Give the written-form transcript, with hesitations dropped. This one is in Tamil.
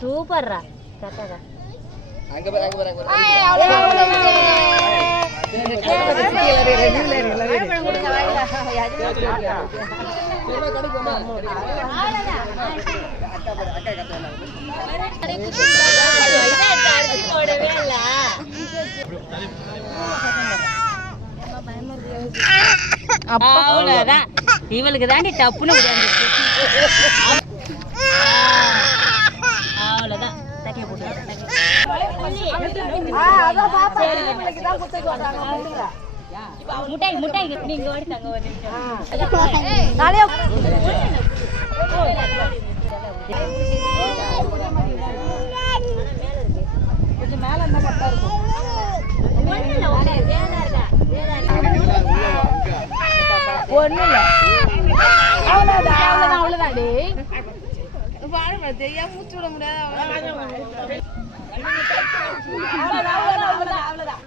சூப்பர்ரா அவ்வளவுதான் இவளுக்கு தாண்டி டப்புன்னு அவ்வளவுதான் தட்டிய போட்டு முட்டாய் முட்டாய் நீங்க ஓடி தங்க ஒரு கொஞ்சம் மேல இருந்தா கரெக்டா இருக்கும் ஒண்ணு இல்ல அவ்வளவுதான் அவ்வளவுதான் தெரியா மூச்சு விட முடியாது அவ்வளவுதான்